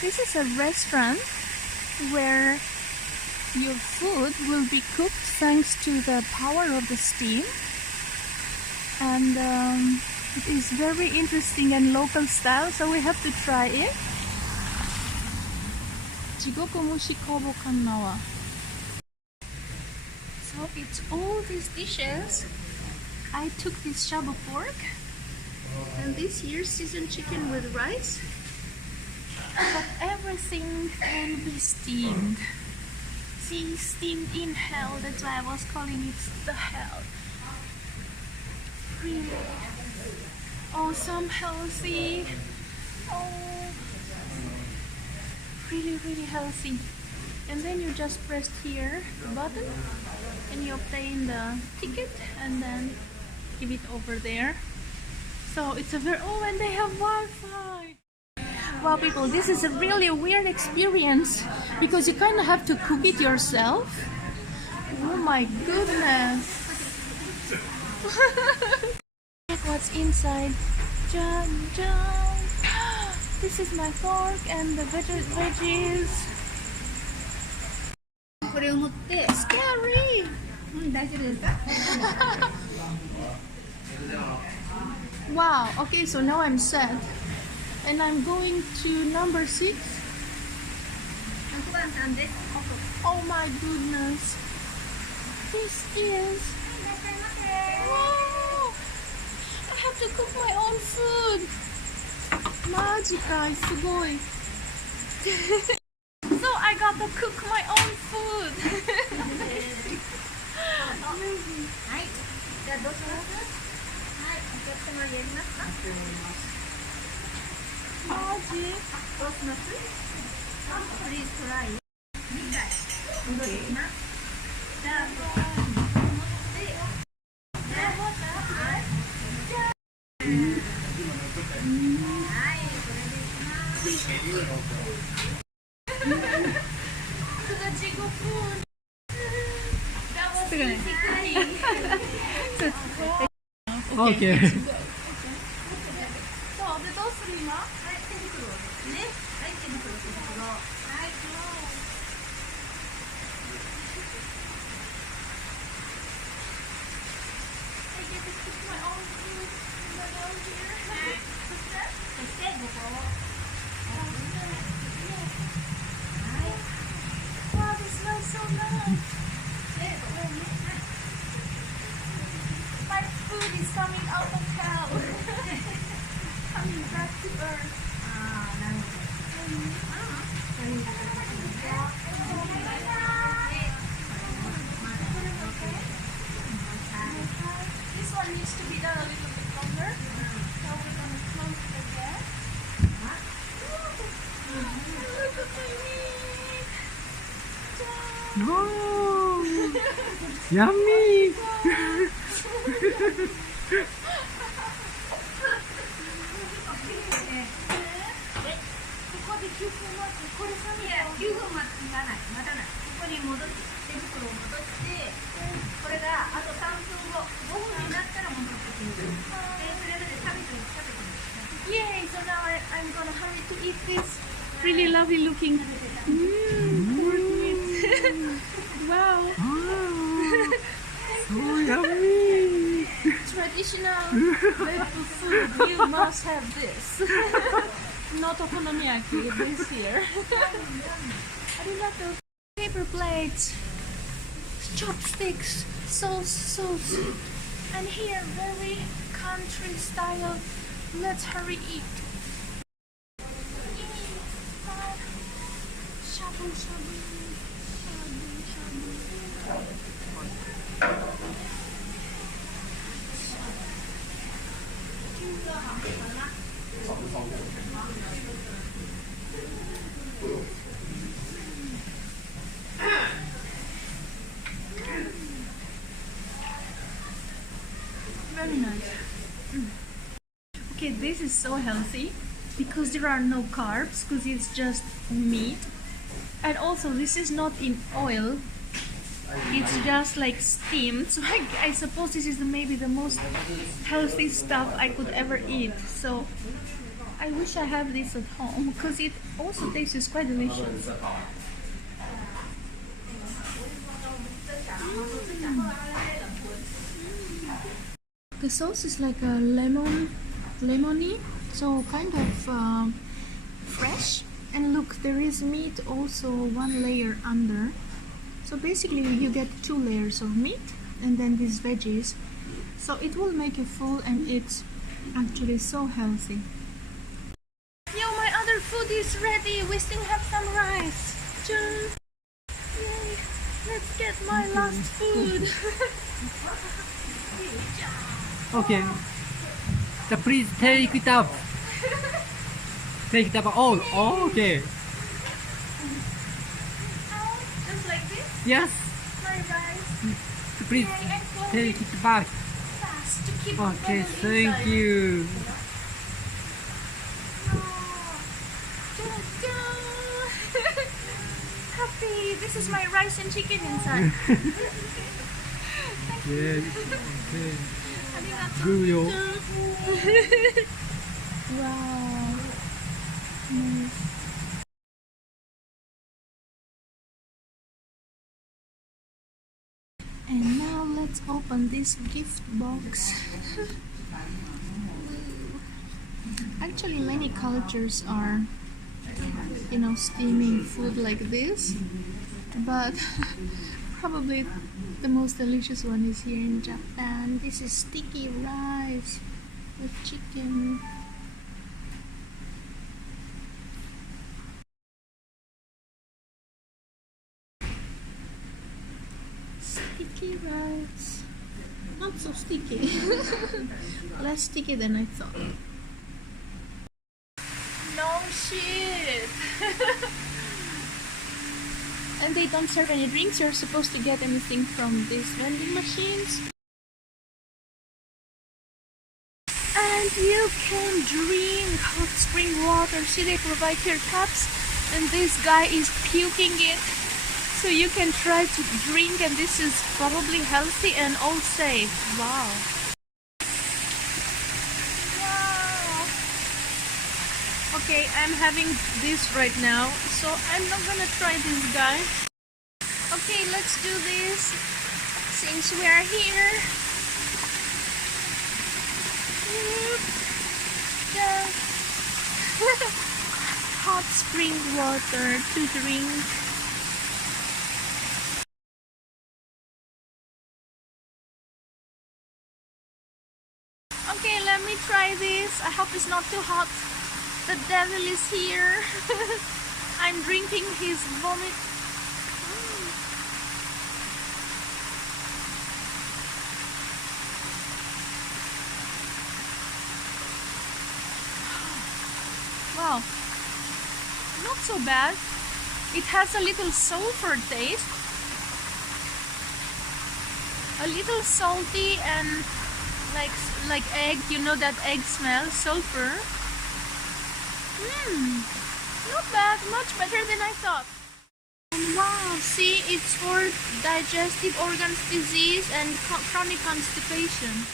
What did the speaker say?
This is a restaurant where your food will be cooked thanks to the power of the steam, and it is very interesting and local style, so we have to try it. JIGOKU MUSHI KOBO Kannawa. So it's all these dishes. I took this shabu pork and this here seasoned chicken with rice, but everything can be steamed. See, steamed in hell, that's why I was calling it the hell. Really awesome, healthy. Oh, really healthy. And then you just press here the button and you obtain the ticket and then give it over there. So it's a very, oh, and they have Wi-Fi. Wow, people, this is a really weird experience because you kind of have to cook it yourself. Oh my goodness. Look what's inside. Jam, jam. This is my fork and the veggies. Scary. Wow, okay, so now I'm set. And I'm going to number 6. Oh my goodness. This is... Wow! I have to cook my own food. Majika, sugoi. So I got to cook my own food. Amazing. Magic. Please try. Okay. To the JIGOKU. That was basically. Okay. So, the dosurima. Wow, this smells so nice. My food is coming out of hell. Coming back to earth. This one needs to be done a little bit longer. So we're going to close it again. Look what I need. Oh, yummy! Yay! So now I'm gonna hurry to eat this really lovely looking pork meat. Wow! So yummy! Traditional Beppu food, you must have this. Not okonomiyaki, this here. Arigato. Paper plates, chopsticks, sauce, and here very country style. Let's hurry eat. Shabu shabu. Very nice. Okay, this is so healthy because there are no carbs, because it's just meat, and also this is not in oil, it's just like steamed, so I suppose this is maybe the most healthy stuff I could ever eat. So I wish I have this at home because it also tastes quite delicious. The sauce is like a lemony, so kind of fresh. And look, there is meat also one layer under. So basically you get 2 layers of meat and then these veggies. So it will make you full and it's actually so healthy. Yo, my other food is ready. We still have some rice. Yay! Let's get my last food. Okay. So please take it up. Take it up all. Oh, okay. Just like this? Yes. My rice. So please Yay, and fold take it it back. fast to keep Okay, the bubble thank inside. you. Happy! This is my rice and chicken inside. Yes. Okay. Good. Good. Wow. Nice. And now let's open this gift box. Actually, many cultures are, you know, steaming food like this, but probably the most delicious one is here in Japan. This is sticky rice with chicken. Sticky rice. Not so sticky. Less sticky than I thought. No shit! And they don't serve any drinks. You're supposed to get anything from these vending machines. And you can drink hot spring water. See, they provide here cups, and this guy is puking it. So you can try to drink, and this is probably healthy and all safe. Wow. Wow. Okay, I'm having this right now, so I'm not gonna try this guy. Okay, let's do this since we are here. Hot spring water to drink. Okay, let me try this. I hope it's not too hot. The devil is here. I'm drinking his vomit. Wow, not so bad. It has a little sulfur taste, a little salty and like egg. You know that egg smell, sulfur. Not bad, much better than I thought. And wow, see, it's for digestive organs disease and chronic constipation.